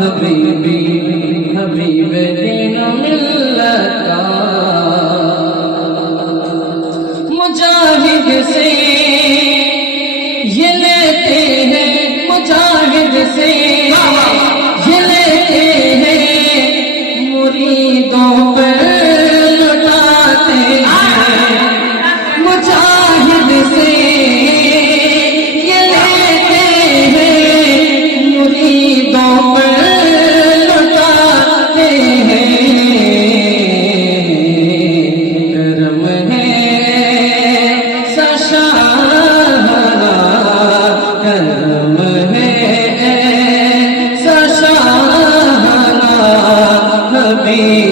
حبیبی حبیب دین و ملت کا مجاہد سے یہ لیتے ہیں، مجاہد سے یہ لیتے ہیں، مریدوں پر لٹاتے ہیں، مجاہد سے یہ لیتے ہیں، مریدوں پر لٹاتے ہیں، کرم ہے سشانہ، کرم ہے سشانہ، حبیب